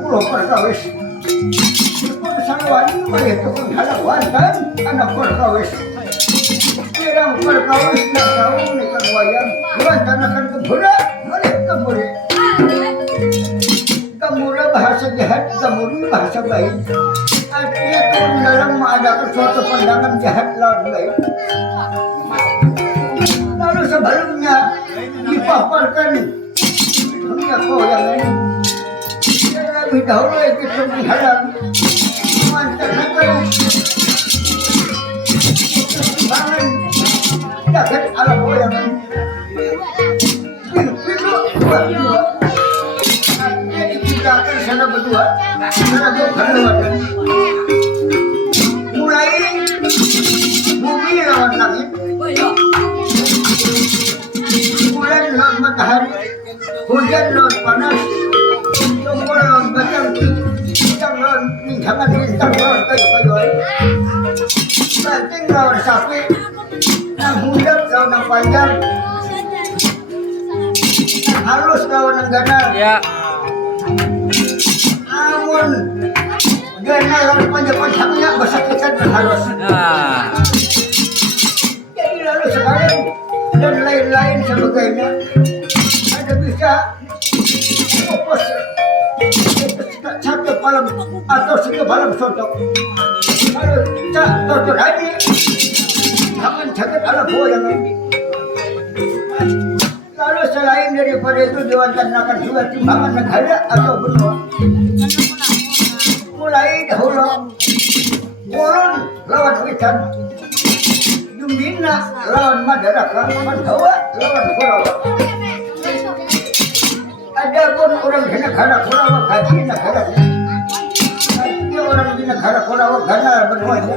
pulau perkawis. Persangwani maya tukang halawan kan anak perkawis. Pirang perkawis na taong ni kang wayang. Luan tanakan kebura, balik keburi. Kemura bahasa jahat, kemuri bahasa baik. Artinya turun dalam mengadakan suatu pandangan jahat lawan baik. Lalu sebelumnya dipaparkan dunia yang ini. Dan lebih dahulu kita menghalang mantanakan bangan dapat alam koyangan. Pintu dua. Kita akan sana berdua, sana berkhidmat. Mulai bumi lawan langit, bulan lawan matahari, hujan lawan panas, tombol lawan batang, bintang lawan bintangan, bintang lawan kayu-kayuan, banting lawan sapi, yang budak lawan yang panjang, yang halus lawan yang ganar. Ya. Amun gana lawan panjang-panjangnya bersakitan berharus. Nah. Jadi lalu sekarang dan lain-lain sebagainya ada bisa fokus satu malam atau satu malam sontok. Kalau tak tortur ini jangan sakit alam boyangan. Lalu selain daripada itu diwantanakan juga timbangan negara atau benua. Mulai dahulu Kulon lawan Witan, Jumbina lawan Madaraka, Mandawa lawan Kurawa. Ada pun orang di negara Kurawa gaji negaranya. Artinya orang di negara Kurawa gana benuanya.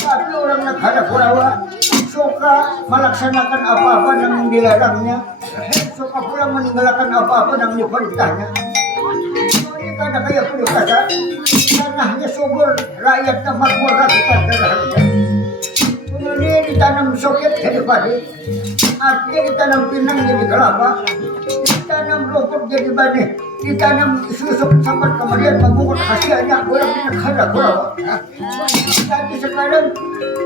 Tapi orang negara Kurawa suka melaksanakan apa-apa yang dilarangnya, suka pula meninggalkan apa-apa yang diperintahnya. Karena kaya perikasa, tanahnya subur, rakyatnya makmur, rakyat darahnya. Kemudian ditanam soket jadi padi, artinya ditanam pinang jadi kelapa, ditanam rumput jadi benih, ditanam susuk sampai kemudian membungkuk hasilnya orang di negara Kurawa. Tapi sekarang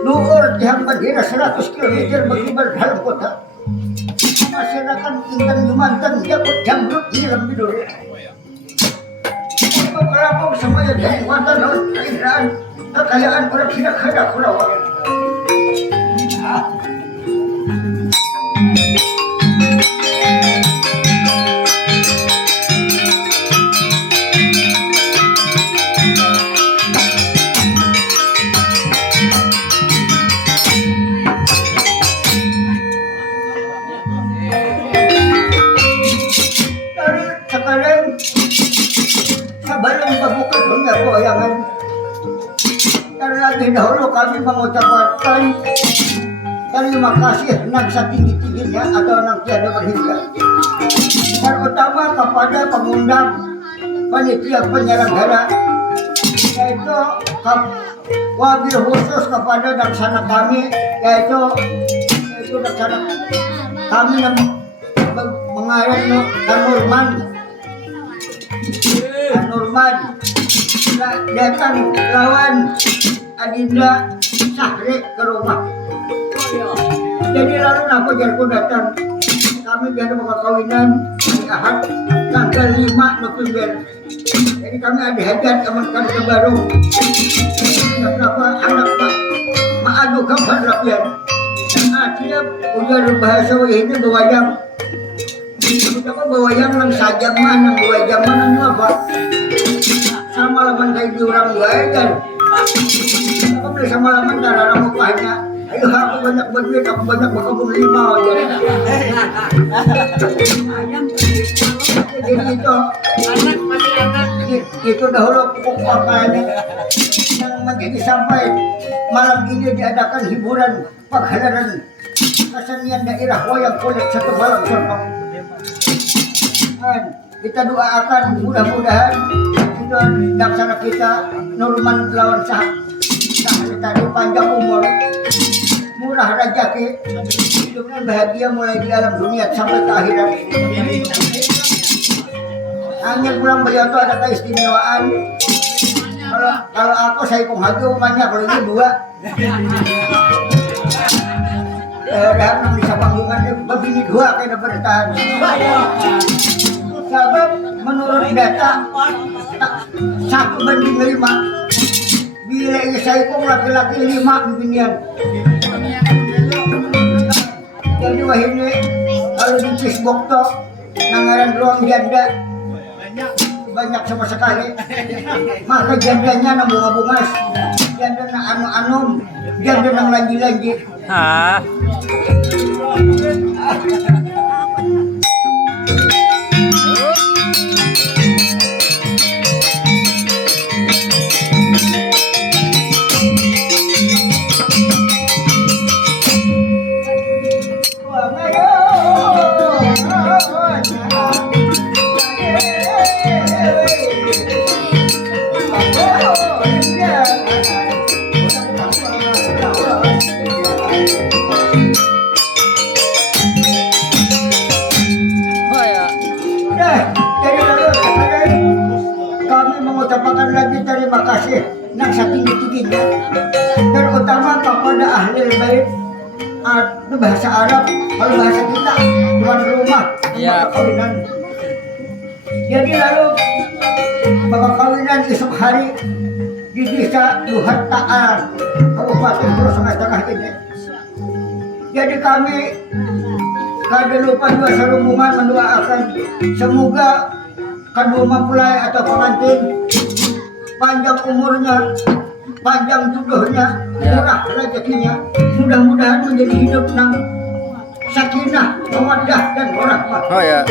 luhur dihambat dira 100 km berkibar dalam kota. Masyarakat tinggal Jumantan dapat jamrut di dalam tidur. Kelapang semuanya dari mantan laut keindahan kekayaan orang tidak ada Kurawa. Sekarang sebelum membuka dunia goyangan, terlebih dahulu kami mengucapkan terima kasih yang setinggi-tingginya atau yang tiada berhingga, terutama kepada pengundang panitia penyelenggara, yaitu wabil khusus kepada laksana kami, yaitu laksana kami yang mengarang Nurman datang lawan Adinda Sahri ke rumah. Jadi lalu aku jarku datang. Kami biasa kawinan di Ahad tanggal 5 November. Jadi kami ada hajat teman kami baru. Kenapa anak Pak Maadu kapan rapian? Akhirnya ujar bahasa ini bewayang. Kita bewayang lang sajam man, ng bewayang man ang apa? Sama laman kayo diurang buhayan. Ako pala sama laman dararang mo pa niya. Ayo ako banyak badwit, ako banyak makabulima. Jadi itu itu dahulu pokoknya yang menjadi sampai malam ini diadakan hiburan paghalaran kesenian daerah wayang kulit satu malam contoh. Kita doakan mudah-mudahan itu laksana kita Nurman lawan Sahri tadi panjang umur, murah rezeki, hidupnya bahagia mulai di alam dunia sampai ke akhirat. Hanya pulang beliau tuh ada keistimewaan. Kalau aku saya kong haji umumnya kalau ini dua. Dalam nang bisa panggungan begini dua kayak bertahan. Sebab menurut data 1:5. Bila saya kong laki-laki 5 beginian. Jadi wah ini kalau di Facebook tuh nangaran ruang janda banyak sama sekali. Maka jandanya nang bunga-bungas, janda nang anu-anu, janda nang lanji-lanji. Ah. Mengucapkan lagi terima kasih yang setinggi-tingginya terutama kepada ahli bait itu bahasa Arab, kalau bahasa kita tuan rumah perkawinan. Jadi lalu bapak kawinan esok hari di desa Luhat Ta'al Kabupaten Pulau Sungai Tengah ini. Jadi kami kada lupa juga serumuman mendoakan semoga kedua mempelai atau pengantin panjang umurnya, panjang jodohnya, murah rezekinya, mudah-mudahan menjadi hidup yang sakinah, mawaddah dan warahmah. Oh ya.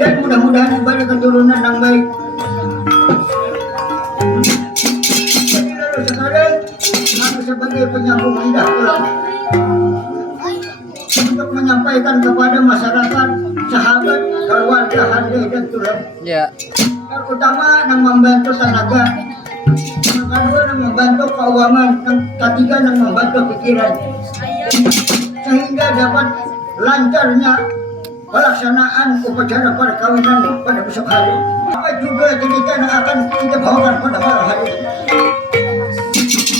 Dan mudah-mudahan banyak keturunan yang baik. Jadi lalu sekarang kami sebagai penyambung lidah pulang untuk menyampaikan kepada masyarakat, sahabat, keluarga, handai dan tulang. Ya. Yang utama yang membantu tenaga, yang kedua yang membantu keuangan, yang ketiga yang membantu pikiran, sehingga dapat lancarnya pelaksanaan upacara perkawinan pada besok hari. Apa juga cerita yang akan kita bawakan pada malam hari ini.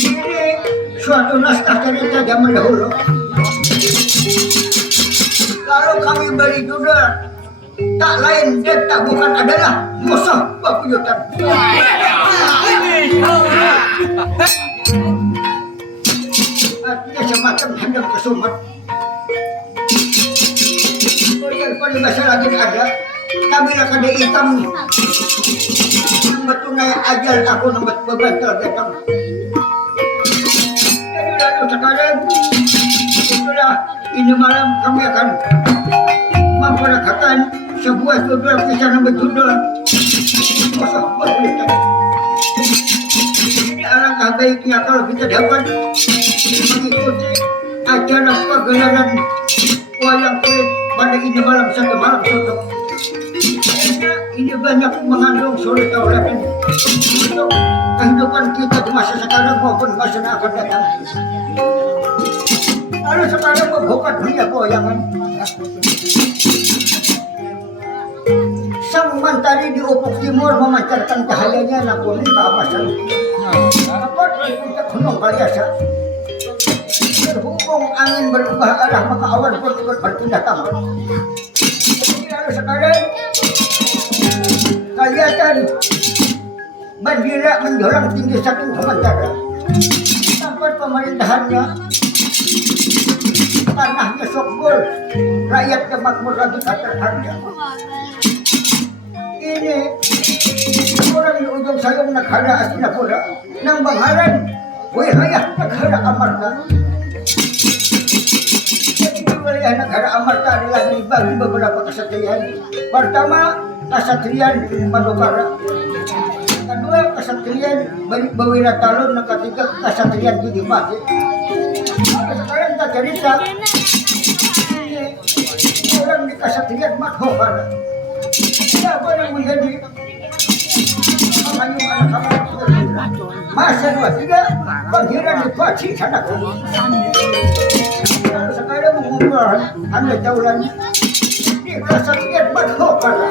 Ini suatu naskah cerita zaman dahulu. Lalu kami beri judul tak lain dan tak bukan adalah musuh pebuyutan. Artinya semacam hendak kesumat. Kemudian pada bahasa lagi ada kami akan hitam nomor tunai ajal aku nomor bebantal datang. Jadi lalu sekarang itulah ini malam kami akan memperagakan sebuah judul kisah yang berjudul musuh pebuyutan. Ini alangkah baiknya kalau kita dapat mengikuti acara pagelaran wayang kulit pada ini malam satu malam suntuk. Ini banyak mengandung suri tauladan untuk kehidupan kita di masa sekarang maupun masa yang akan datang. Lalu sekarang membuka dunia goyangan. Sang mentari di ufuk timur memancarkan cahayanya yang kuning keemasan. Dapat di puncak gunung Kaliasa. Berhubung angin berubah arah maka awan pun ikut berpindah tempat. Jadi lalu sekarang kelihatan bendera menjulang tinggi saking sementara. Tempat pemerintahannya tanahnya subur, rakyatnya makmur lagi terharga. Ini orang di ujung sayung negara Astinapura nang Bangharan wilayah negara Amarta. Jadi wilayah negara Amarta adalah dibagi beberapa kesatrian. Pertama kesatrian Madukara, kedua kesatrian Bawiratalun, dan ketiga kesatrian Jidipati. Sekarang kita cerita orang di kesatrian Madukara. Siapa yang menjadi pengayuh anak-anak masa 23 panggilan di Paci Sanak. Sekarang mengumpulkan hanya jaulannya di kesatrian Madukara.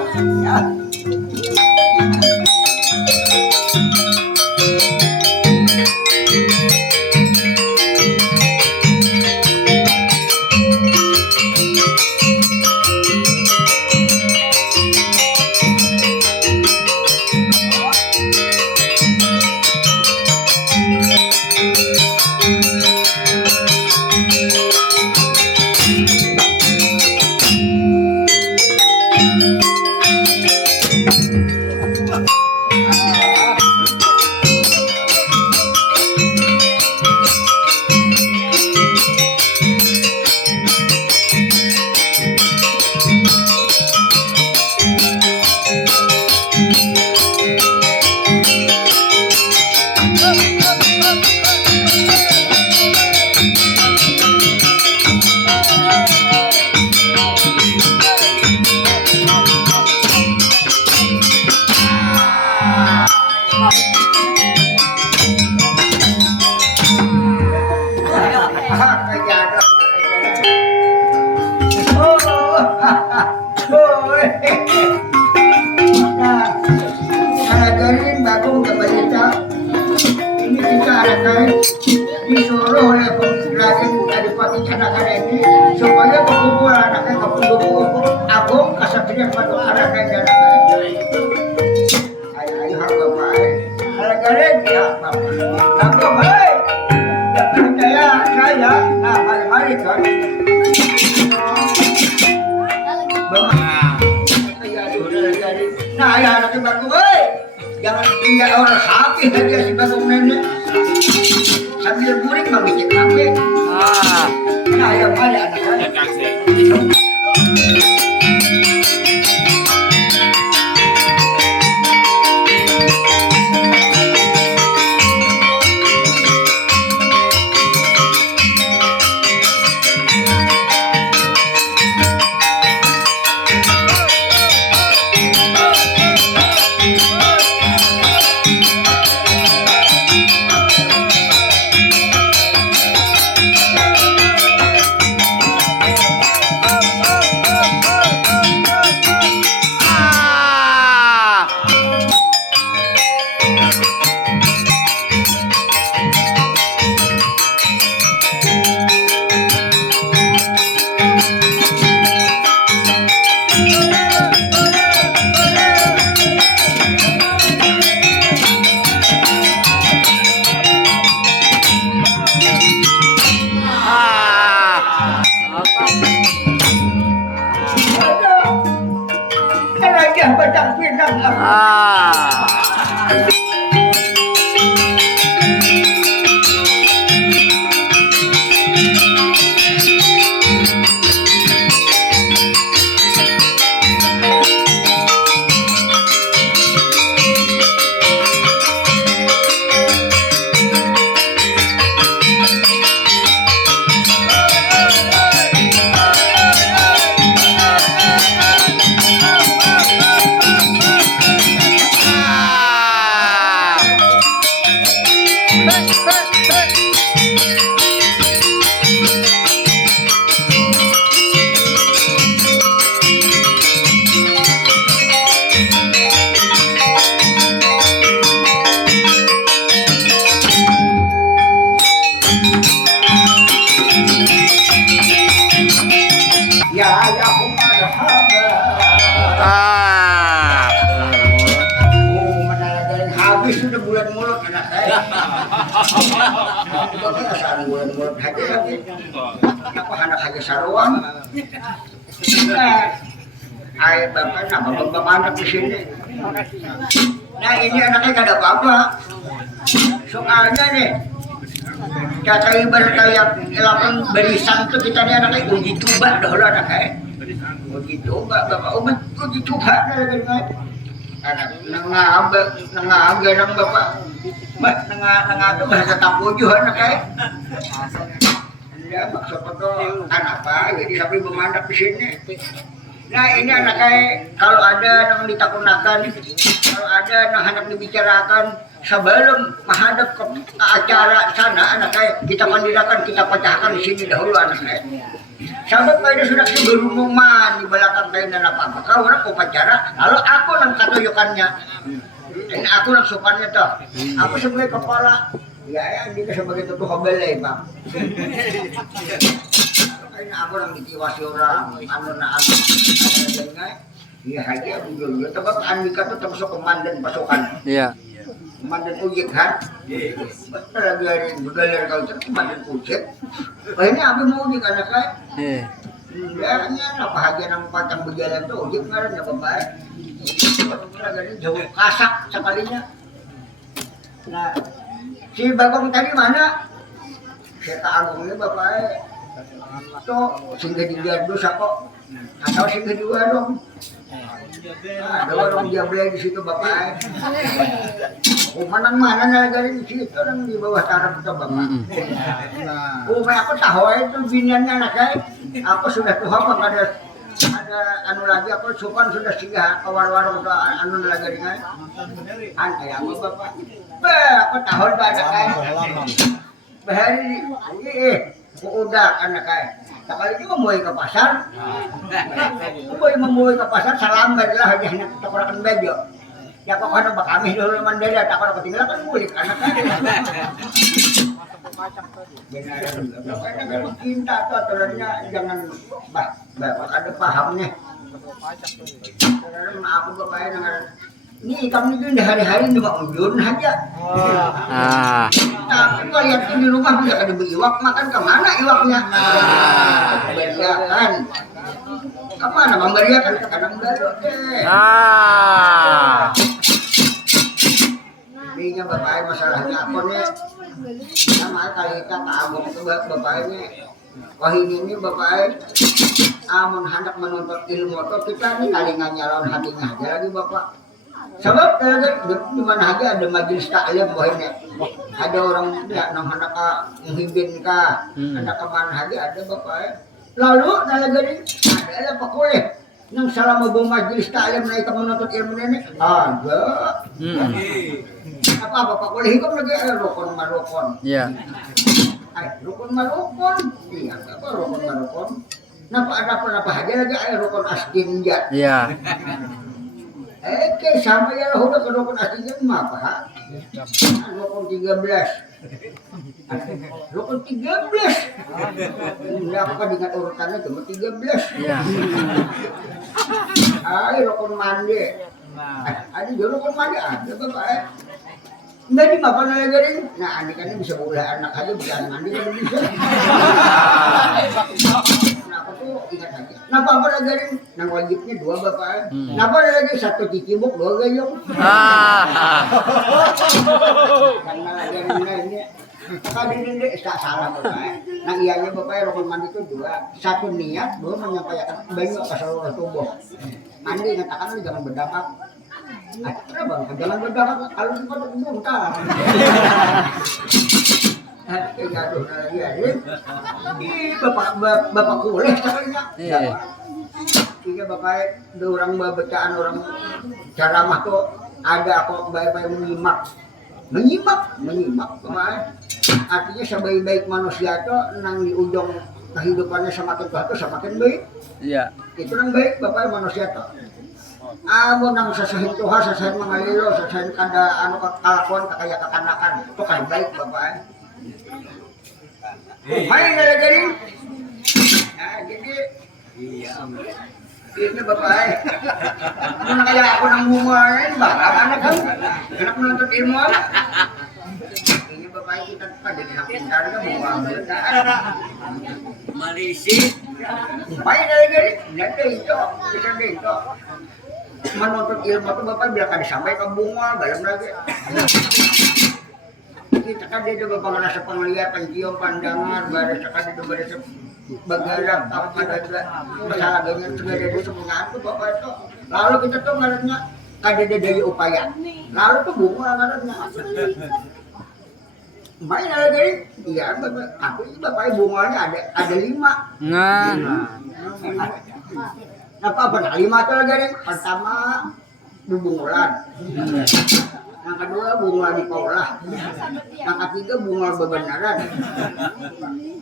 disuruh oleh Raden Adipati Candakara ini supaya berkumpul anaknya ke pendukung agung kesatria pada anaknya Candakara. Ayo harga baik. Harga dia bapak. Agung, hei, tidak percaya saya. Nah, mari kan. Nah, ya anaknya bagus, hei, jangan tinggal orang sapi saja si bagus nenek. Sambil murid memijit kafe. Nah yang ada anak-anak. Apa anak aja saruan? Air bapak nama bapak anak di sini. Nah ini anaknya gak ada apa-apa. Soalnya nih, kata ibarat kayak lapan berisan tuh kita nih anaknya uji coba dahulu anaknya. Uji coba bapak uji coba anak nangabah nang bapak. Nengah tuh bahasa Tambojo anaknya. Ya maksud itu kan apa? Jadi sampai memandang di sini. Nah ini anaknya kalau ada yang ditakunakan, kalau ada yang hendak dibicarakan sebelum menghadap ke acara sana anaknya kita mandirakan, kita pecahkan di sini dahulu anaknya. Sampai pada sudah berumuman di belakang kain dan apa-apa. Kalau orang upacara, lalu aku yang katoyokannya. Ini aku yang sopannya tuh. Aku sebagai kepala. Ya, dia sebagai tutup hobelai, Bang. Ini aku yang ditiwasi orang. Anu na anu. Iya aja dulu. Tempat Andika tuh termasuk komandan pasukan. Iya. Komandan ujik kan? Betul lagi hari begalir kau itu komandan ujik. Oh ini aku mau ujik anak saya. Iya. Enggaknya apa aja nang pacang berjalan tuh ujik ngaran ya bapak. Lagi jauh kasak sekalinya. Nah, si Bagong tadi mana? Saya Agung ini bapak. Tuh singgah di gardu kok. Atau singgah di warung. Ada warung jable di situ bapak. Mana-mana nalagarin di situ nang di bawah taraf itu bapak. May aku tahu itu biniannya anaknya. Aku sudah tua pak ada anu lagi aku sukan sudah singgah ke warung anu nalagaringan. Kayak apa bapak? Aku tahu ada kayak. Bahari udah anaknya. Sekali itu memulai ke pasar, memulai ke pasar salam barilah hanya tokurakan bejo. Ya kok ada kami dulu mandela tak ada ketinggalan kan mulik anak kan. Benar. Cinta tuh aturannya jangan ada pahamnya. Maaf bapak dengan ini kami itu hari-hari cuma ujun aja. Tapi kalau lihat di rumah bisa ada iwak makan kemana iwaknya? Beriakan. Kemana memberiakan ke kanan baru deh. Ini bapak masalahnya apa nih? Sama kali kita kabur itu bapaknya. Wah ini bapak amun hendak menuntut ilmu atau kita nih kali nyalon hatinya aja lagi bapak. Sebab di mana aja ada majelis taklim bahwa ada orang ya nang hendak menghimbin ka, hendak ke mana aja ada bapak. Lalu nalagari ada apa kulit nang selama bawa majelis taklim naik menuntut ilmu ini ada. Apa pak kulit hikum lagi rukun marukun. Iya. Rukun marukun. Iya apa rukun marukun? Napa ada apa aja lagi rukun astinja. Iya. Sama ya lah udah ke rukun aslinya mah apa? Rukun 13. Rukun 13. Berapa dengan urutannya cuma 13. Iya. Rukun mandi. Ada juga rukun mandi ada bapak. Nggak di makan lagi. Nah adik kan bisa boleh anak aja bisa mandi kan bisa. Kenapa tuh ingat aja. Napa apa lagi? Nang wajibnya 2 bapak. Napa lagi 1 cicibuk 2 gayung. Karena lagi ini. Tadi ini tak salah bapak. Nang ianya bapak rukun mandi itu 2. 1 niat, 2 menyampaikan banyak ke seluruh tubuh. Mandi katakan jangan berdampak. Bang, jangan berdampak kalau kita muntah. Gaduh lagi ada. Bapak kuliah sekalinya. Tiga bapak orang bacaan orang ceramah tuh ada kok baik-baik menyimak bapak. Artinya sebaik-baik manusia tuh nang di ujung kehidupannya semakin tua tuh semakin baik. Iya. Itu nang baik bapak manusia tuh. Amo nang sasahin Tuhan, sasahin mangalilo, sasahin kada anu kalakuan kakaya kakanakan. Itu kan baik bapak. Hai nalagari. Nah, jadi iya. Ini bapak. Ano kaya ako nang bumain, barang anak kan. Anak menuntut ilmu. Ini bapak kita pada pintar ka bumain. Malisi. Hai nalagari. Nanti itu, bisa dito. Menuntut ilmu itu bapak biar kada sampai ke bunga, dalam lagi. Kita kan dia bapak merasa penglihat, pencium, pandangan, baris kan dia baris bergerak, apa ada masalah dengan segala itu semuanya itu bapak itu. Lalu kita tuh ngaretnya kada ada daya upaya. Lalu tuh bunga ngaretnya. Main lagi, iya bapak. Aku ini bapak bunganya ada 5. Nah. Apa 5 tuh lagi? Pertama bungulan. Yang kedua bunga di kaulah. Yang ketiga bunga bebenaran.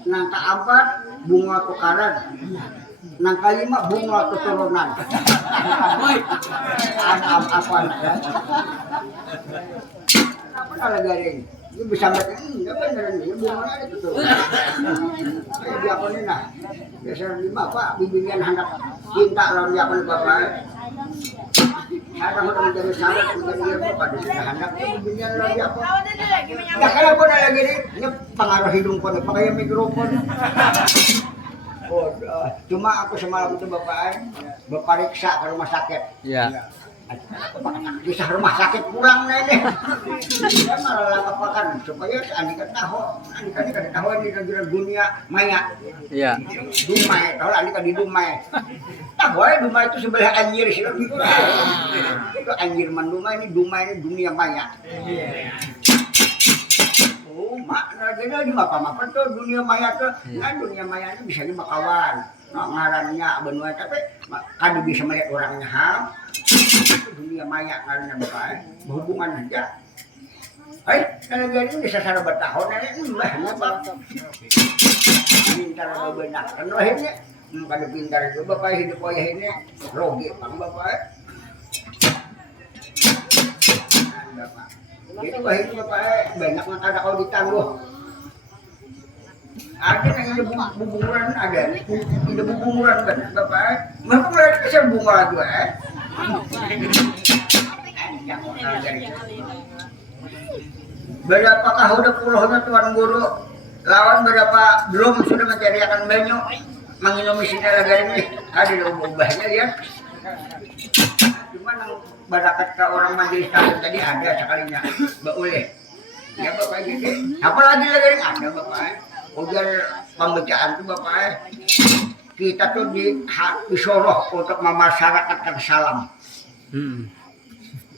Yang keempat bunga tukaran. Yang kelima bunga keturunan. Apa ya? Apa lagi? Ini bisa mereka enggak benar ini bunganya ada keturunan. Kayak dia apa nih nah? Biasanya di bapak bimbingan hendak cinta lawan dia apa bapak. Ada orang menjadi sahabat menjadi ilmu pada sudah hendak bimbingan lawan dia apa. Ya kalau pun lagi ini pengaruh hidung pun pakai mikrofon. Cuma aku semalam itu bapak periksa ke rumah sakit. Iya. Kisah rumah sakit pulang ini. Dia malah lapakan supaya Andika tahu di dunia maya. Iya. Dumai, tahu Andika di Dumai. Tahu ya Dumai itu sebelah anjir sih. Itu anjir Dumai ini dunia maya. Oh, mak, jadi di apa tuh dunia maya tuh. Kan dunia maya itu bisa dimakawan. Ngarannya benua tapi kan bisa melihat orangnya dunia maya karena berhubungan aja. Kalau jadi bisa secara bertahun ini mbahnya pak pintar benar kan lahirnya pada pintar itu bapak hidup ayah ini rogi bang bapak itu itu bapak banyak yang ada kalau ditangguh ada yang hidup bubunguran ada hidup bubunguran kan bapak bapak mulai kesel bunga juga berapakah udah puluhnya tuan guru lawan berapa belum sudah mencariakan banyu menginumi sinalaga ini ada ubahnya ya cuman barakat ke orang majelis taklim tadi ada sekalinya Mbak Ule ya bapak jadi apalagi lagi ada bapak ujar pembacaan tuh bapak kita tuh disuruh untuk memasyarakatkan salam.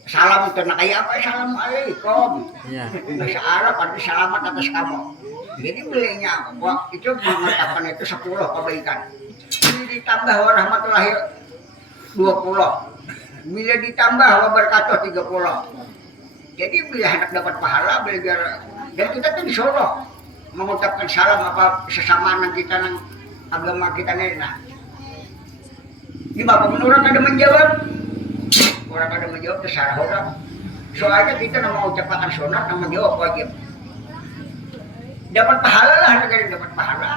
Salam itu nak kayak apa? Assalamualaikum. Ya. Bahasa Arab arti selamat atas kamu. Jadi belinya wah itu mengatakan itu 10 kebaikan. Ini ditambah warahmatullahi 20. Bila ditambah wabarakatuh 30. Jadi bila hendak dapat pahala belajar dan kita tuh disuruh mengucapkan salam apa sesamaan kita nang agama kita nih. Nah, ini bapak menurut ada menjawab. Orang ada menjawab terserah orang. Soalnya kita mau ucapkan sunat, mau menjawab wajib. Dapat pahala lah negara dapat pahala.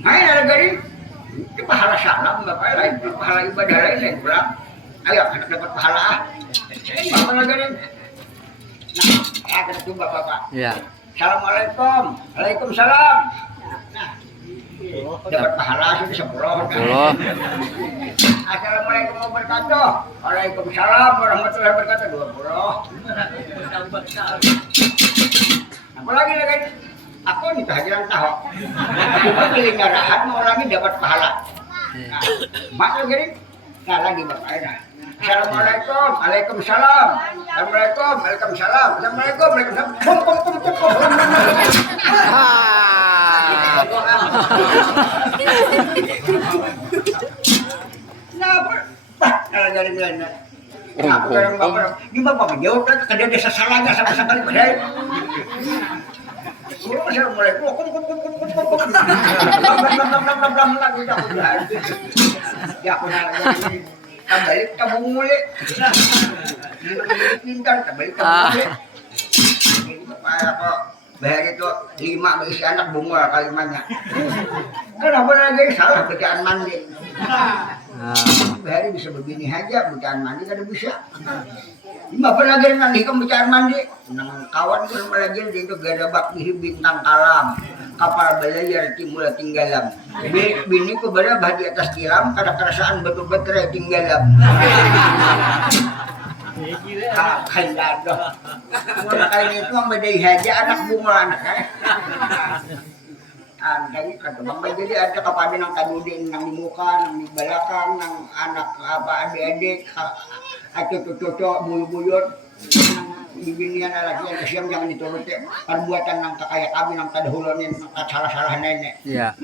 Main negara itu pahala salam bapak lain, pahala ibadah lain yang pulang. Ayo anak dapat pahala. Bapak negara. Nah, akan coba bapak. Ya. Assalamualaikum, waalaikumsalam. Nah, dapat pahala sudah 10. Assalamualaikum warahmatullahi wabarakatuh. Waalaikumsalam warahmatullahi wabarakatuh. 20. Apalagi lagi aku nih hajiran tahu. Aku pilih ngarahan mau lagi dapat pahala. Nah, mak lagi nah lagi bapak. Assalamualaikum, waalaikumsalam. Assalamualaikum, waalaikumsalam. Assalamualaikum, waalaikumsalam. Pum. Dari mana? Aku orang bapak, di bapak menjawab kan ke desa salahnya sama sekali padahal. Assalamualaikum. Ya aku nanya. Kembali kamu mulai. Pintar kembali kamu mulai. Ini bapak apa? Bahaya itu 5 berisi anak bunga kalimatnya. Kenapa lagi salah bacaan mandi? Bahaya bisa begini aja bacaan mandi kada bisa. Bapak lagi nanti kamu bacaan mandi. Nang kawan pun lagi itu gada bakti bintang kalam. Kapal belayar timul tinggalam. Bini ku berabah di atas tiram kada kerasaan betul-betul tinggalam. Kandado. Mula kali itu ang baday haja anak bunga anak Andai kada bang jadi ada kepada ng kadudin ng muka, ng balakang, ng anak apa adik-adik, cucu-cucu bulu-bulot, bibinian lagi yang siam jangan dituruti perbuatan ng kakaya kami ng kadahulunin ng salah-salah nenek. Iya.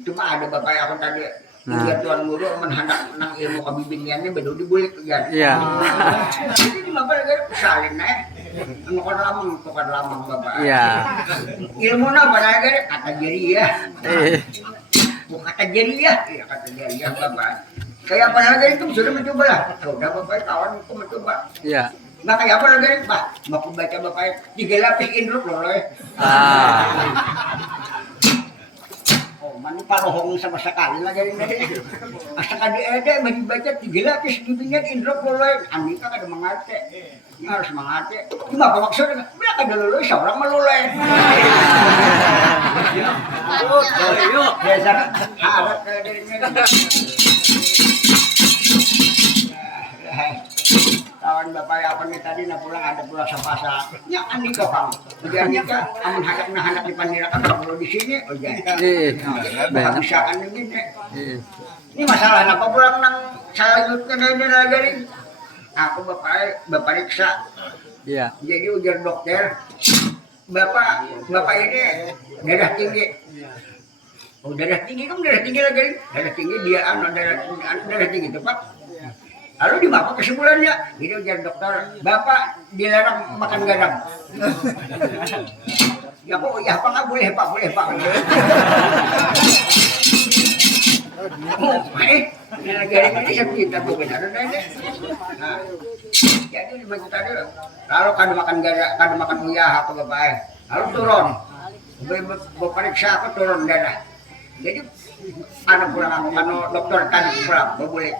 Cuma ada bapak aku tadi lihat tuan guru menhandak nang ilmu kebibingannya bedo dibulik kan. Iya. Jadi di bapak lagi salin tukar lamang bapak. Iya. Ilmu apa lagi kata jeri ya. Bukan kata jeri ya. Iya kata jeri ya bapak. Kayak apa lagi itu sudah mencoba lah. Sudah bapak kawan itu mencoba. Iya. Nah kayak apa lagi pak? Mau baca bapak 3 lapis indruk loh. Mani parohong sama sekali lah jadi asal ede bagi baca 3 lapis bibingnya indrok loloy Andika kada mengerti ini harus mengerti cuma apa maksudnya bila kada loloy seorang meloloy biasa ada Kawan bapak apa nih tadi na pulang ada pulang sapasa. Ya ani ka pang. Jadi ka amun hanap di panirakan kalau di sini oh ya. Bisa kan ini. Ini masalah apa pulang nang sayutnya dari lagi. Aku bapak periksa. Iya. Jadi ujar dokter, bapak ini darah tinggi. Oh darah tinggi lagi. Darah tinggi dia darah tinggi itu pak. Lalu di bapak kesimpulannya, jadi ujar dokter, bapak dilarang makan garam. Ya kok ya apa nggak boleh pak. Garam ini saya kita benar ini. Nah, jadi begitu tadi, lalu kada makan garam, kada makan uyah apa bapak. Lalu turun, periksa aku turun darah. Jadi anak pulang aku kan dokter tadi pulang, boleh.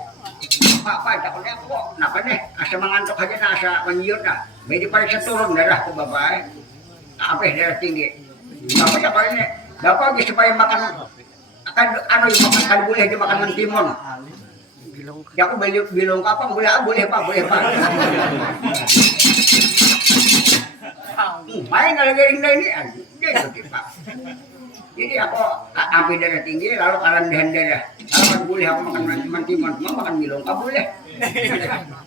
Pak, takutnya kok, kenapa nih? Asa mengantuk aja, asa menyiut nah. Jadi periksa turun darah ke bapak, apa darah tinggi. Bapak apa ini? Bapak lagi supaya makan, makan kan boleh dia makan mentimun. Ya aku bilang kapan boleh pak. Main kalau gering ini, gitu pak. Jadi aku ambil darah tinggi, lalu karandahan darah. Lalu kan boleh aku makan mentimun, cuma makan bilong, tak boleh.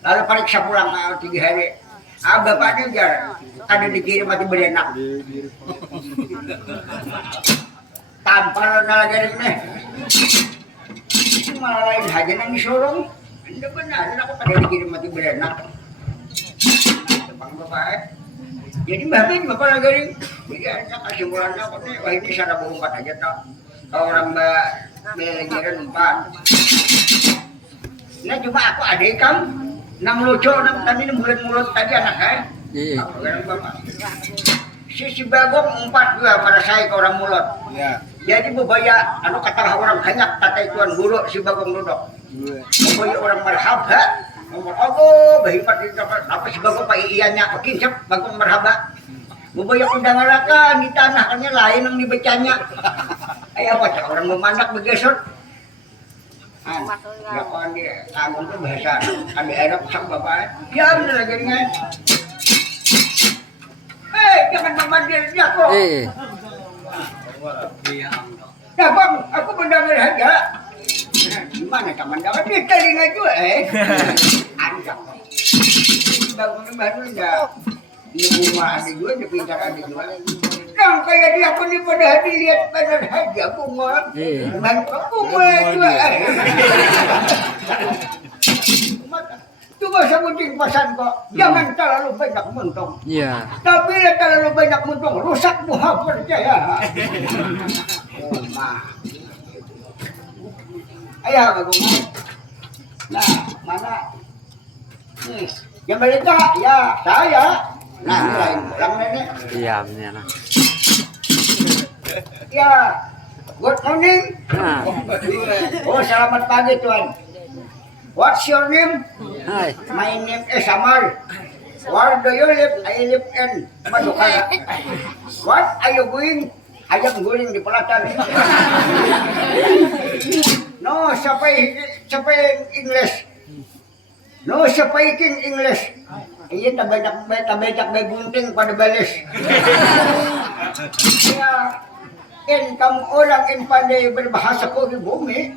Lalu periksa pulang 3 hari. Bapaknya ujar, ada dikirim mati berenak. Tampar na lagi ini. Itu malah lain aja nang disorong. Anda benar, aku pada dikirim mati berenak. Bang bapak. Jadi bapak lagi jadi ada kesimpulannya kok nih, wah ini cara berumpat aja toh. Kalau orang manajeran 4. Nah cuma aku adik kamu, nang lucu, nang tadi mulut tadi anak kan? Iya. Bapak. Si Bagong 4 juga pada saya ke orang mulut. Iya. Jadi bebaya, kata orang banyak kata tuan guru si Bagong duduk. Bebaya orang marhaba. Ngomong, bahipat di tempat, apa si Bagong pak ianya, kincap Bagong marhaba. Bubaya undangan di tanah, kan lain yang dibacanya. Ay apa cak orang memandak begesot. Ya kan dia, agung tuh bahasa, ada Arab sama bapak. Ya bener lagi dengan. Jangan memandir dia kok. Ya bang, aku mendengar aja. Gimana teman dapat di telinga juga anjak bangun baru enggak di rumah ada juga di pintar ada juga kan kayak dia pun di pada dilihat pada aja bunga bunga juga coba sebutin pesan kok jangan terlalu banyak muntung tapi terlalu banyak muntung rusak buah percaya ayah bagus. Nah, mana? Nih, yang berita ya saya. Nah, ini lain pulang nenek. Iya, benar. Ya, good morning. Oh, selamat pagi tuan. What's your name? Hi. My name is Amar. Where do you live? I live in Madukara. What are you going? Ayam guling di pelatan. No, sapay English. No, speaking English. Iya tabajak may gunting pada balis. Ya, kamu orang yang pandai berbahasa ko di bumi.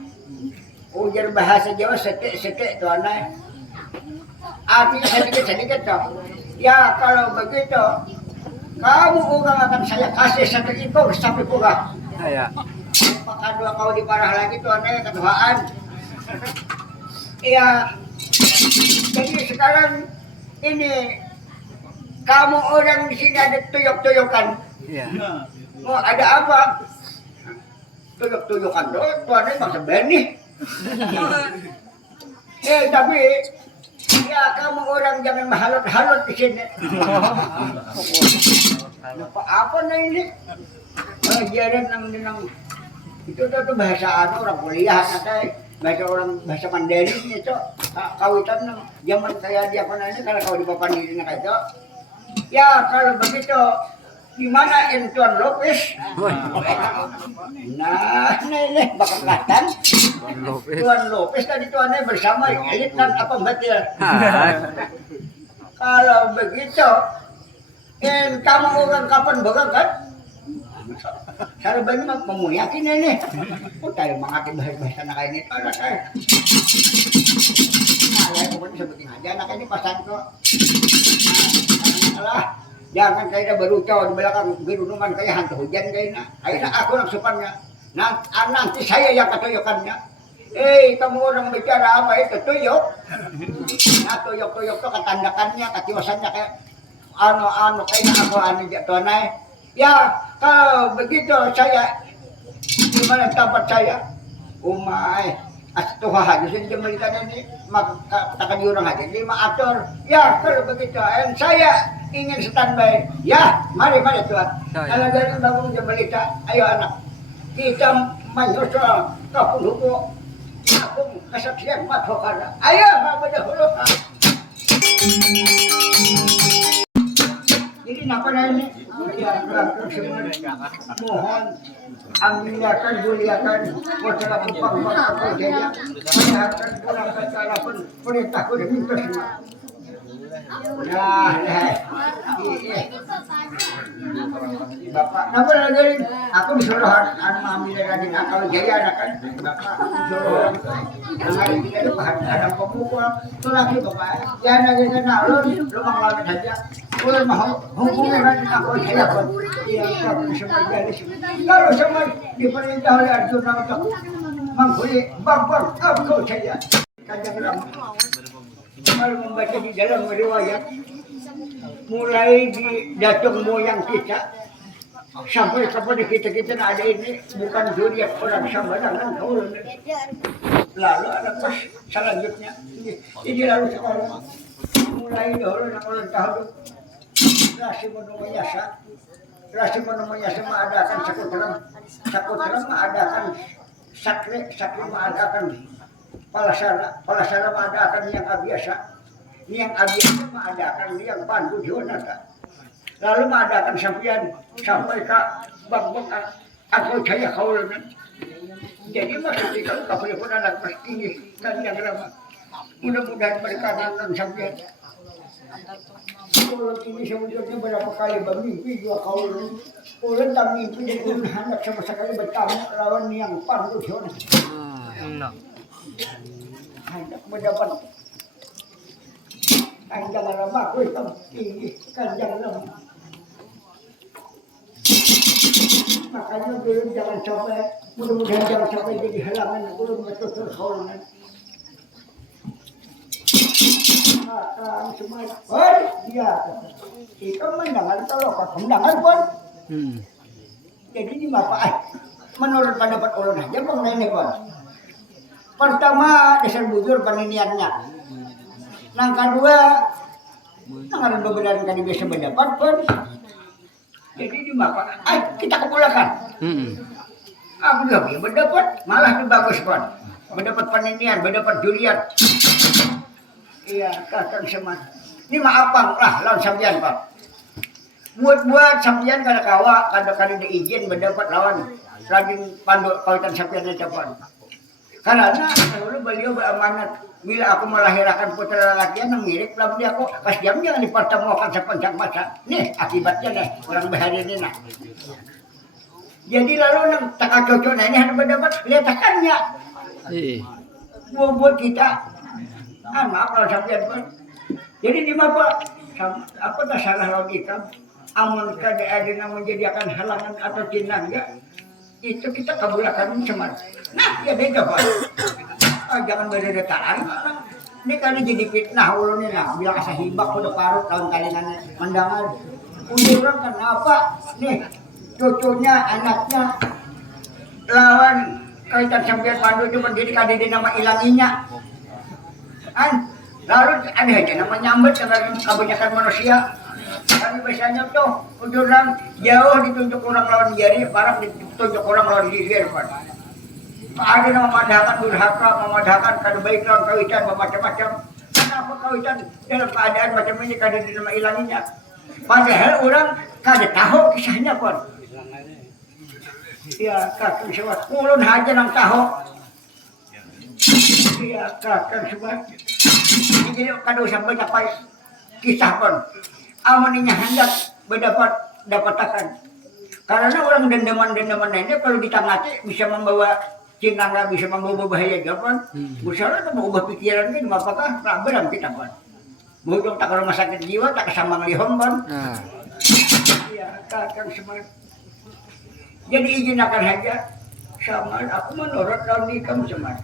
Ujar bahasa Jawa sete to anay. Artinya sedikit to. Ya, kalau begitu kamu orang akan saya kasih satu impor sampai pura. Ya. Apakah 2 kau diparah lagi tuh aneh ketuaan. Iya. Jadi sekarang ini kamu orang di sini ada tuyuk-tuyukan. Iya. Mau ada apa? Tuyuk-tuyukan tuh aneh bangsa benih. Tapi ya kamu orang jangan mahalut-halut di sini. Apa nih ini? Ajaran nang itu tuh bahasa orang kuliah katanya bahasa Mandarin itu kawitan zaman saya di apa namanya kalau kau di papan diri nak itu. Ya kalau begitu Gimana Tuan Lopez? Nah, ini bakal kelihatan. Tuan Lopez tadi tuannya bersama elit dan apa betul? Kalau begitu, kamu orang kapan berangkat? Saya banyak mau yakin ini. Oh, tayo mengatin bahasa anak ini pada saya. Nah, saya pokoknya sebutin aja anak ini pasan kok. Nah, jangan kayak berucau di belakang gerunungan kayak hantu hujan kayaknya. Akhirnya aku yang sopannya. Nanti saya yang ketoyokannya. Kamu orang bicara apa itu tuyok? Nah, tuyok-tuyok itu ketandakannya, ketiwasannya kayak ano kayaknya aku jatuhannya. Ya, kalau begitu saya gimana tempat saya? Umay, astuha jadi jemalitan ini takkan diurang aja. Jadi atur. Ya, kalau begitu, saya ingin standby. Ya, mari Tuhan. Kalau dari bangun jemalita, ayo anak. Kita menyusul ke penghubung. Aku kesaksian matokana. Ayo, pada hulu. Jadi kenapa ini? Ya, mohon ambilkan muliakan masalah pembangunan jaya. Saya akan pulang ke sana pun perintahku diminta semua. Nah, Bapak, kenapa lagi? Aku disuruh ambil dari akal jaya anak kan. Bapak disuruh hari ini ada pemukul. Itu lagi Bapak. Jangan lagi kena lu lawan saja. Boleh mau hubungi dengan aku saya pun. Iya, kalau semua jadi. Kalau semua diperintah oleh Arjuna untuk menghuni bang aku saja. Kanjeng Rama. Kalau membaca di dalam riwayat mulai di datuk moyang kita sampai kepada kita ada ini bukan zuriat orang Sambarangan kaulun. Lalu ada pas selanjutnya ini lalu sekolah mulai dahulu ulang tahun Rasi Monomayasa mengadakan Sakutra mengadakan sakri mengadakan Palasara mengadakan yang abiasa mengadakan yang pandu Jonata. Lalu mengadakan sampai ke bang aku jaya kaulunan. Jadi maksudnya kalau kapal pun anak mas tinggi kan yang ramah. Mudah-mudahan mereka nonton sampai. Kalau ini sebenarnya berapa kali bermimpi dua kaulunan. Ulang tak mimpi jadi anak sama sekali bertamu lawan yang pandu Jonata. Hendak mendapat kanjang lama aku hitam tinggi kanjang lama. Makanya belum jangan sampai mudah-mudahan jangan sampai jadi halangan belum betul halangan. Maka semua, iya, kita mendengar kalau kondangan pun. Jadi ini bapak, menurut pendapat ulun aja mengenai ini pun. Pertama dasar bujur peniniannya. Yang kedua, nangaran beberan kan biasa mendapat pun. Jadi di bapak, kita kepulakan. Aku juga mendapat, malah lebih bagus pun. Mendapat peninian, mendapat julian. Iya, kakak semua. Ini maaf bang, lawan sampian pak. Buat sampian kada kawa, kada diizin mendapat lawan. Rajin pandu kawitan sampiannya capan. Karena dulu beliau beramanat bila aku melahirkan putra laki yang mirip lalu dia aku pas jam jangan dipertemukan sepanjang masa. Nih akibatnya deh orang bahari ini nah. Jadi lalu nang tak cocok nah ini harus mendapat kelihatakannya. Buat kita maaf kalau sampai pun. Jadi di apa tak salah logika amun kada menjadikan halangan atau tinangga itu kita kabulakan cuma. Nah, ya beda Pak. Jangan berdedekaran. Ini kan jadi fitnah ulun ini nah. Bilang asa hibak udah parut tahun kalingan mendangan. Orang kenapa? Nih, cucunya, anaknya lawan kaitan sampean pandu itu berdiri kada di nama ilanginya. Lalu ada aja nama nyambut dengan kebanyakan manusia. Tapi biasanya tuh ujurang jauh ditunjuk orang lawan jari, barang ditunjuk orang lawan diri Pak. Ada yang memadahkan durhaka, memadahkan kada baik lawan kawitan, macam-macam. Kenapa kawitan dalam keadaan macam ini kada di nama ilanginya? Padahal orang kada tahu kisahnya pun. Ya kakang sobat, ulun aja nang tahu. Ya kakang sobat. Jadi kada usah banyak kisah pun. Amaninya hendak dapatakan. Karena orang dendaman-dendaman ini kalau ditangati bisa membawa cinangga, bisa membawa bahaya jawaban. Misalnya mau ubah pikiran kan, apakah beram kita pun. Mungkin tak ke rumah sakit jiwa, tak kesambang lihom pun. Ya kakang semua. Jadi izin akan saja sama aku menurut tahun ini kamu semua.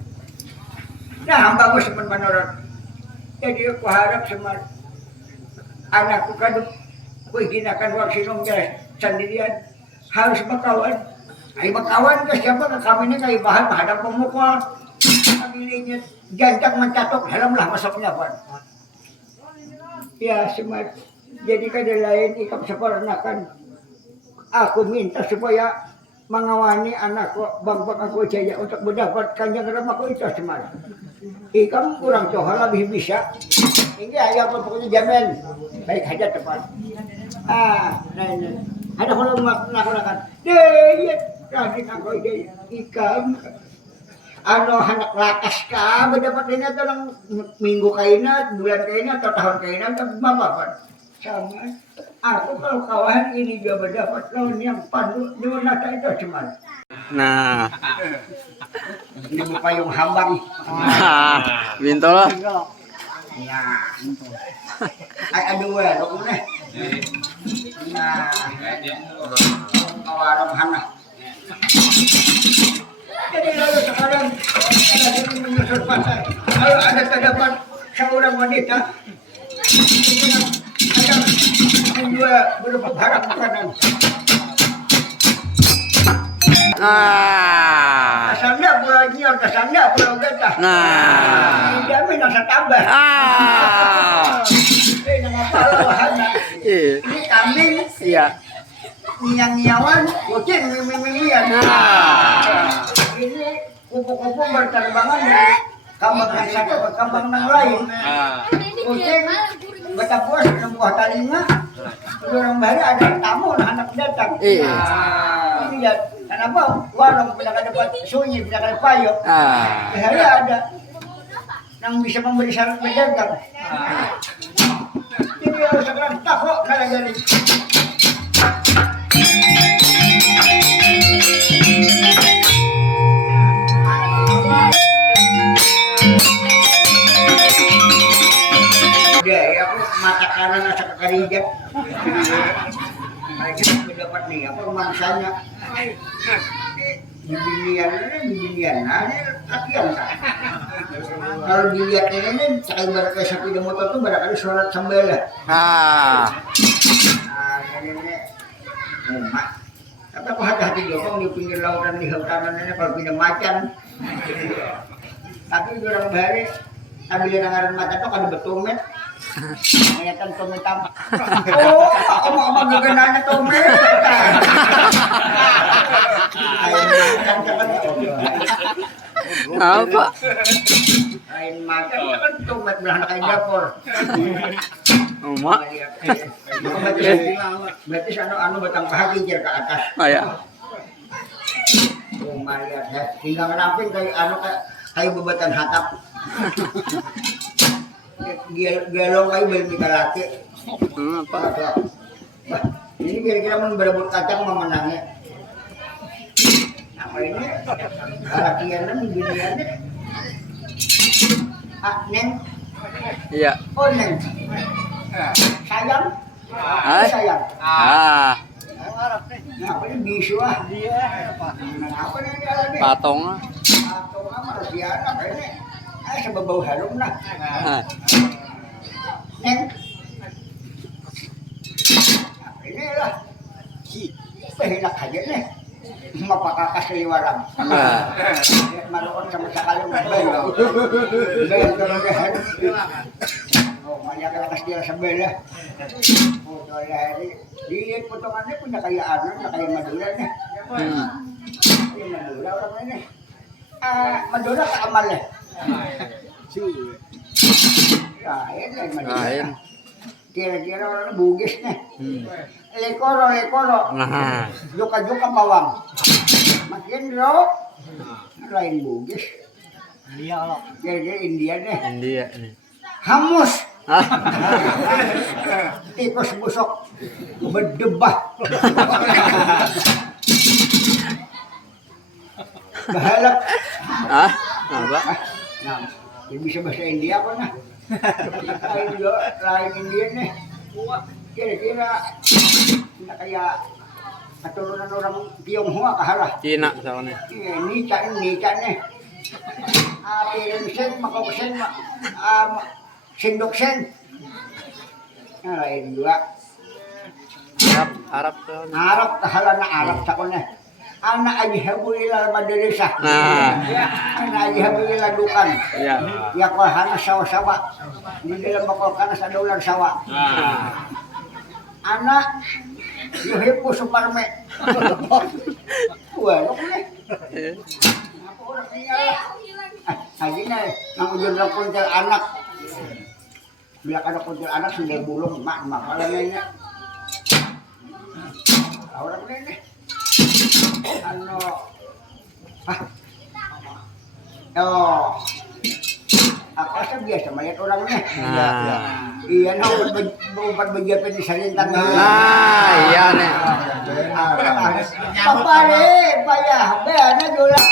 Nah, bagus teman menurut. Jadi aku harap semua anakku kan aku izin akan vaksin sendirian. Harus berkawan. Ayo berkawan ke siapa ke kami ini kayak bahan menghadap pemukul. Kami janjang mencatok dalam lah masuknya pun. Ya semua. Jadi kada lain ikam seperanakan. Aku minta supaya mengawani anakku bang aku jaya untuk mendapatkan yang ramaku itu semua. Ikam kurang coha lebih bisa. Ini ayah pun pokoknya jamin. Baik aja tepat. Nah. Ada kalau melakukan deh, tadi aku ikam, anak lakas ka, mendapat ini atau minggu kaina, bulan kaina atau tahun kaina atau apa sama. Aku kalau kawan ini juga mendapat lawan yang pandu di nata itu cuma. Nah, ini payung hambang. bintol. Ya, aduh, lo mana? Nah, kawaran hana. Jadi lalu sekarang ada menyusul pasar. Kalau ada terdapat seorang wanita, ada dua berupa barang makanan. Kasanda pulau nyior, kasanda pulau getah. Jamin nasa tambah. Ini kambing. Iya. Nyiang-nyiawan, kucing mimi-mimian. Ini kupu-kupu berterbangan dari kambang yang satu ke kambang yang lain. Kucing betapuas buah talinga. Orang baru ada tamu anak datang. Ini ya, kenapa warung pindah ke depan sunyi, pindah ke payung. Hari ada yang bisa memberi syarat berdagang. Ini harus sekarang takut nara jadi. Ya, aku mata kanan asa ke karijat. Mereka mendapat nih, apa mangsanya. Bibinian, kakian kan. Kalau dilihat ini, cakap ibarat kayak sapi di motor tuh barangkali sholat sambil ya. Ini umat. Tapi aku hati-hati jokong di pinggir lautan di hutanan ini kalau pindah macan. Tapi orang bahari, sambil nangaran mata tuh kan betumet. Ngeliatan tumet tamak. Oh, omong-omong gegenanya tumet. Apa? Kain makan kan tumet belah kain dapur. Emak. Berarti anu batang paha kincir ke atas. Ya. Lihat ya, tinggal ngeramping kayak anu kayak bebatan hatap. Gelong kayak beli mika laki. Apa? Wah, ini kira-kira mau berebut kacang memenangnya. Apa ini? Latihannya biniannya. Neng. Iya. Oh neng. Sayang. Sayang. Apa ini bisu dia. Apa ini? Patong. Patong apa dia apa ini? Sebab harum lah. Neng. Ini lah. Pehinak aja nih. Mapakakas liwaran. Maluon sama sekali bayang kalau gahan. Oh, banyak kalakas dia sebelah. Oh, hari dilihat potongannya punya kayak anak, kayak Madura nih. Ini Madura orang ini. Madura ke amalnya. Lain Madura. Kira-kira orang bugis nih. Hmm. Lekoro. Nah. Joka bawang. Makin ro. Lain bugis. Kira-kira India nih. India nih. Hamus. Ah. Tikus busuk. Berdebah. Bahalap. Ah, apa? Nah, ini bisa bahasa India apa nah? Lain India nih. Kira-kira tidak kayak keturunan orang Tionghoa kahalah. Cina soalnya. Nica nih. Piring sen, makok sen, sendok sen. Nah, lain juga. Arab soalnya. Arab kahalah na Arab sakonya. Anak aja habulila madrasah. Nah. Anak aja habulila dukan. Iya. Ya kau hana sawa-sawa. Di dalam bakal kana sa dolar sawa. Anak yuhibu suparme. Wah, lo nih. Apa orang niya? Lagi na nang ujung ng kuntil anak. Bila kada kuntil anak sudah bulong mak makalanya. Orang ini. Ano? Ako sa biasa mayat orangnya. Iya na umpat bagyapan di salintan. Nah, iya nih. Papare, payah, na dula.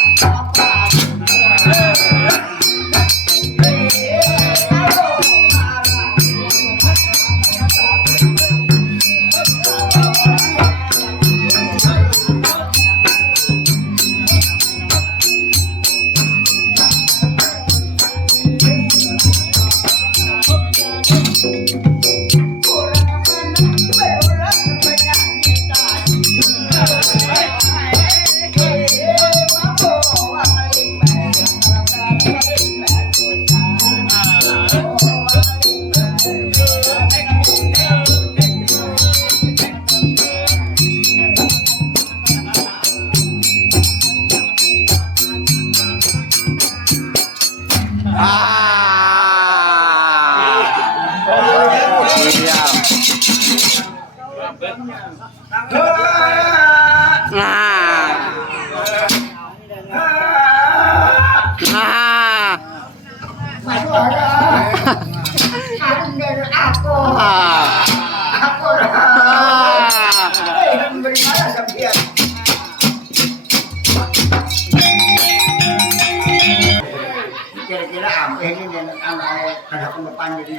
Kira-kira apa ini dan anak kada punya panjang ini.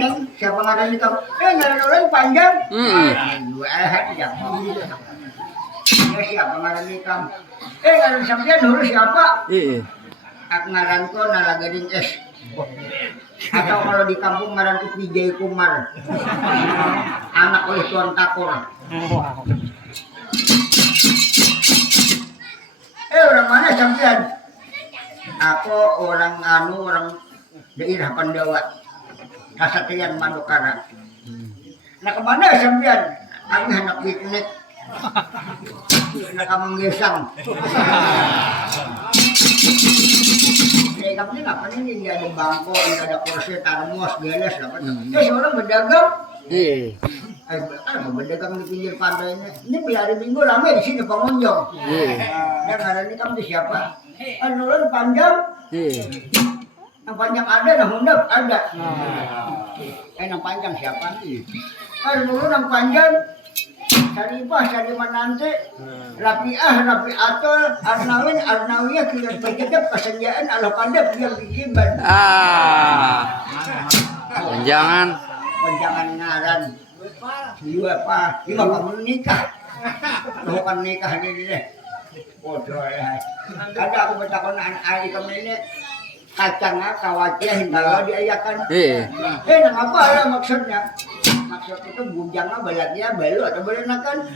Neng siapa ngaran itu? Ngaran orang panjang. Dua jam. Siapa ngaran itu? Ngaran sampean dulu siapa? Iya. Ak ngaran ko nalagaring S. Atau kalau di kampung ngaran ko Vijay Kumar. Anak oleh Tuan Takor. Orang mana sampean? Aku orang daerah Pandawa. Kasatian Madukara. Nah kemana sampean? Kami anak piknik. Nak menggesang. Kami apa ini dia ada bangko, ada kursi, termos, gelas, apa? Seorang berdagang. Iya. Berdagang di pinggir pantai ini. Ini hari Minggu ramai di sini pengunjung. Dan hari ini kamu siapa? Anulan panjang. Yang panjang ada, yang hundap ada. Yang panjang siapa? Anulan yang panjang. Saripah, Sarimanante, Rapiah, Rapiatul, Arnawin, Arnawiyah, Kilat Pagkatap, Kasanjaan, Alokadap, yang bikiban. Panjangan ngaran. Dua pa, lima pa menikah. Tuhukan nikah ini deh. Bodoh ya. Ada aku bertakon anak adik kami ini. Kacangnya kawatnya hingga diayakan. Nang apa lah maksudnya? Maksud itu bujangnya balatnya balu atau belenakan.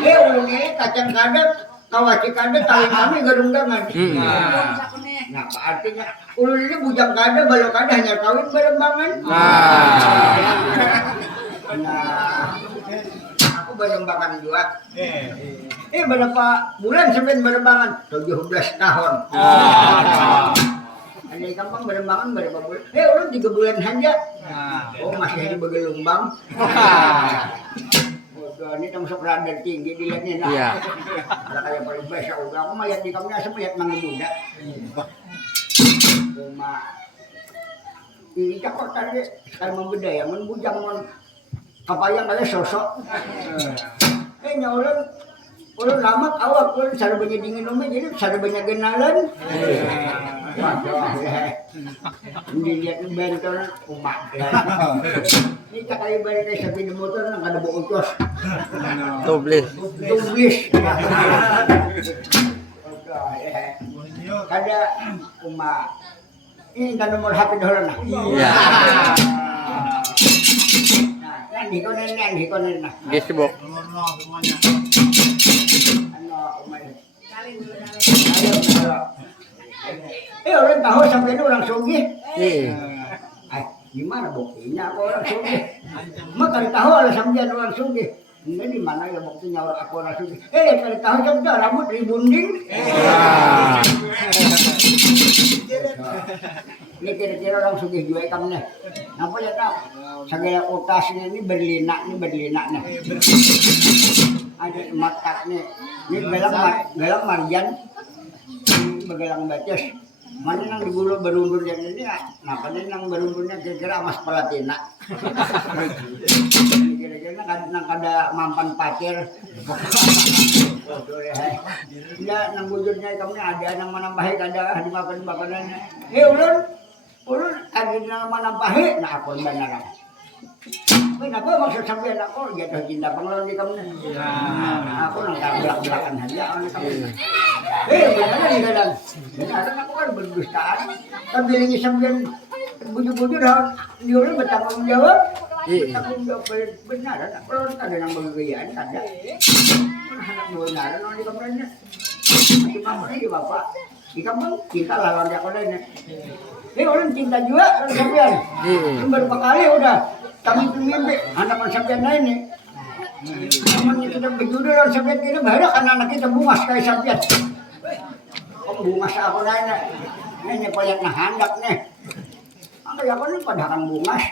Ulung ini kacang kadet, kawatnya kadet, tali kami garung-gangan. Nah, apa artinya? Ulun ini bujang kadet, balu kadet hanya kawin berembangan. Nah, aku berembangan juga. Berapa bulan sampai berembangan? 17 tahun. Ada ikan pang berembangan berapa bulan? Udah 3 bulan aja. Oh masih ada begelumbang. Ini termasuk radar tinggi dilihatnya nah. Iya. Ada kayak paling biasa udah aku melihat di kamu asal melihat mangga muda. Cuma ini kok tadi sekali membudaya membujang mon kapayang kali sosok. Nyaulan ulun lama awak ulun sada banyak dingin umeh jadi sada banyak kenalan. Waduh. Dilihat bentor umat. Ini kayak balik kayak sapi di motor nang kada bawa ucos. Tublis. Kada umat. Ini kan nomor HP dahulu nah. Iya. Nah, hikonin nah. Facebook. Orang tahu sampai itu orang sugih. Gimana buktinya aku orang sugih? Maka tahu oleh sampean orang sugih. Ini di mana ya buktinya aku orang sugih? Kalau tahu sampai rambut ribunding. Ini kira-kira orang sugih juga kamu nih. Apa ya tahu? Segala utasnya ini berlinak nih. Ada makat nih. Ini gelang marjan. Begelang bacis. Mana nang digulung berundur yang ini? Kenapa nih nang berundurnya kira-kira emas palatina? Kira-kira nang kada mampan pacer. Tidak nang bujurnya kamu ada nang manambahi kada di makan-makanannya. Ulun ada nang manambahi, nah aku benar. Kenapa maksud sampean aku jatuh cinta panglawan di kamu? Aku nang belak-belakan aja oleh kamu. Benar di dalam. Benar aku kan berdustaan. Tapi lagi sampean bujur-bujur dah diulun bertanggung jawab. Bertanggung jawab benar. Kalau ada nang bergayaan kada. Anak benar di kamu. Masih mampu di bapak. Di kamu cinta lawan dia kalau ini. Ulun cinta juga orang sampean. Baru kali udah. Kami mimpi anak sampean lain nih. Namun kita berjudul orang sampean kita berharap anak kita bungas kayak sampean. Bungas aku lain nih. Ini payah nah handak nih. Angkat aku nih padakan bungas.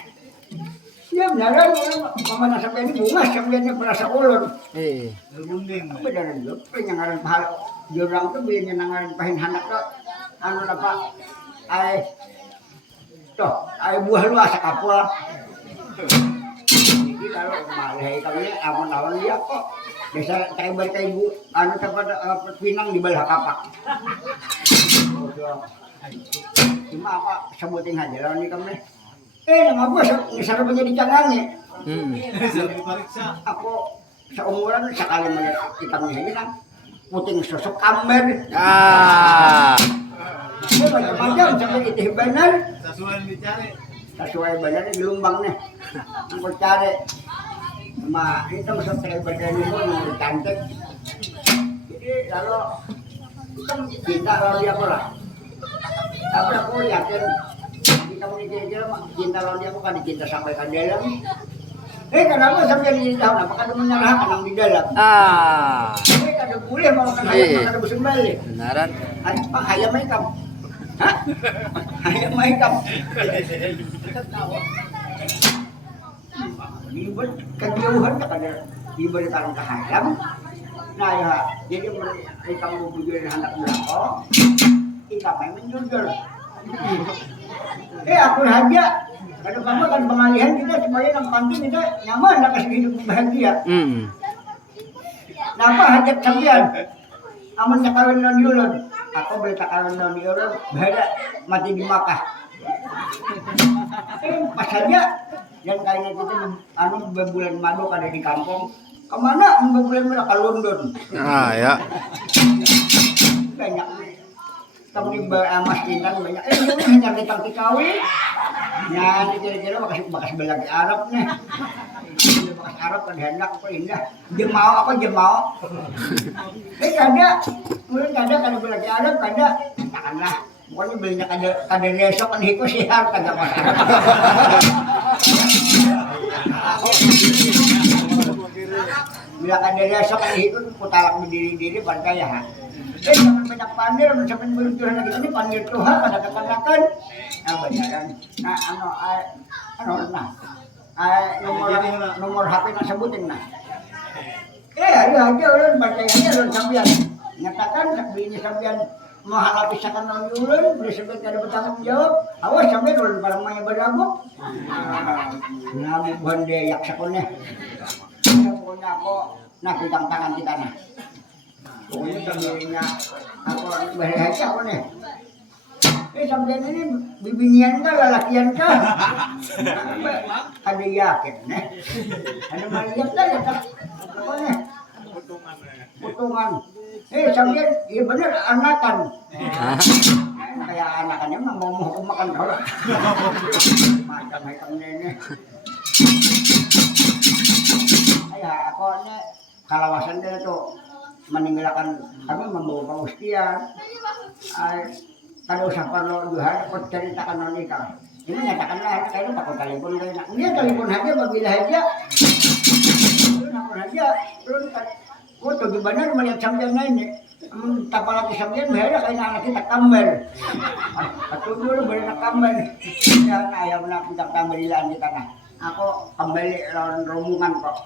Ya beneran mana sampean ini bungas sampeannya merasa ulun. Beneran juga penyangaran pahala. Jurang tuh biar nyangaran pahin handak tuh. Anu apa? Ay buah lu asa kapul. Jadi kalau malai kami aman-aman dia kok biasa kayak ibu anu tempat pinang di bawah kapak. Cuma apa sebutin aja lah nih kami. Ngapa ngisar menjadi cangangnya? Aku seumuran sekali melihat ikannya ini kan puting sosok kamber. Macam-macam sampai itu benar. Sesuai benar di lumbang nih. Aku cari. Itu masuk terbaik umur cantik. Jadi lalu kan cinta lalu dia aku lah. Tapi aku yakin kita kira-kira cinta lalu dia aku kan dicinta sampai ke dalam. Kenapa sampai di dalam? Apakah dia menyerahkan yang di dalam? Kada boleh mau kan hayam kada bosan balik. Benaran. Pak hayam mai kam. Hah? Hayam mai kam. Ibad kejauhan kada ibad tarong kahayam. Nah ya, jadi mereka mau bujur hendak belakang. Ika main menjujur. Aku raja. Kada apa kan pengalihan kita supaya nang panti kita nyaman nak kasih hidup bahagia. Napa hajat sampean? Amun nyakawin non yulun. Aku boleh takawin non yulun. Bahaya mati di Makkah. Pas saja yang kayaknya kita anu berbulan madu kada di kampung. Kemana berbulan madu ke London? Ya. Banyak. Kamu di Mas Intan banyak. Ini hanya kita kawin. Nah, kira-kira bekas belagi Arab nih. Bekas Arab kan hendak apa indah. Jemau. Ada. Mulai ada kalau belagi Arab ada. Takkanlah. Pokoknya belinya kada besok kan hiko sihat kada masalah. Bila kan dari esok ikut putalak berdiri-diri pantai ya. Jangan banyak pandir, sampai belum Tuhan lagi ini pandir Tuhan pada katakan. Nah beneran. Nah nomor HP nak sebutin nah. Ada aja ulun percayanya ulun sampean. Nyatakan ini sampean mau halal pisakan non ulun, beli sampean kada bertanggung jawab. Awas sampean ulun barang maya beraguk. Nah bukan dia yak sakone. Pokoknya aku nak pegang tangan kita nah. Pokoknya sambilnya aku berhaja aku nih. Sampean ini bibinian kah, lalakian kah? Ada yakin nih. Ada melihat dah ya tak. Apa nih? Potongan. Sampean iya bener anakan. Kayak anakannya memang mau makan kau. Macam ini. Aku ini kalawasan dia tuh meninggalkan membawa pengustian. Kalau usah perlu juga aku ceritakan nikah. Ini nyatakanlah saya itu takut telepon kayak nak. Dia telepon aja bila aja. Telepon aja. Terus aku tuh benar melihat sampean ini. Tak lagi sampean beda kayak anak kita kamber. Aku dulu benar kamber. Ya ayam nak kita kamberilan di tanah. Aku kembali lawan rombongan kok.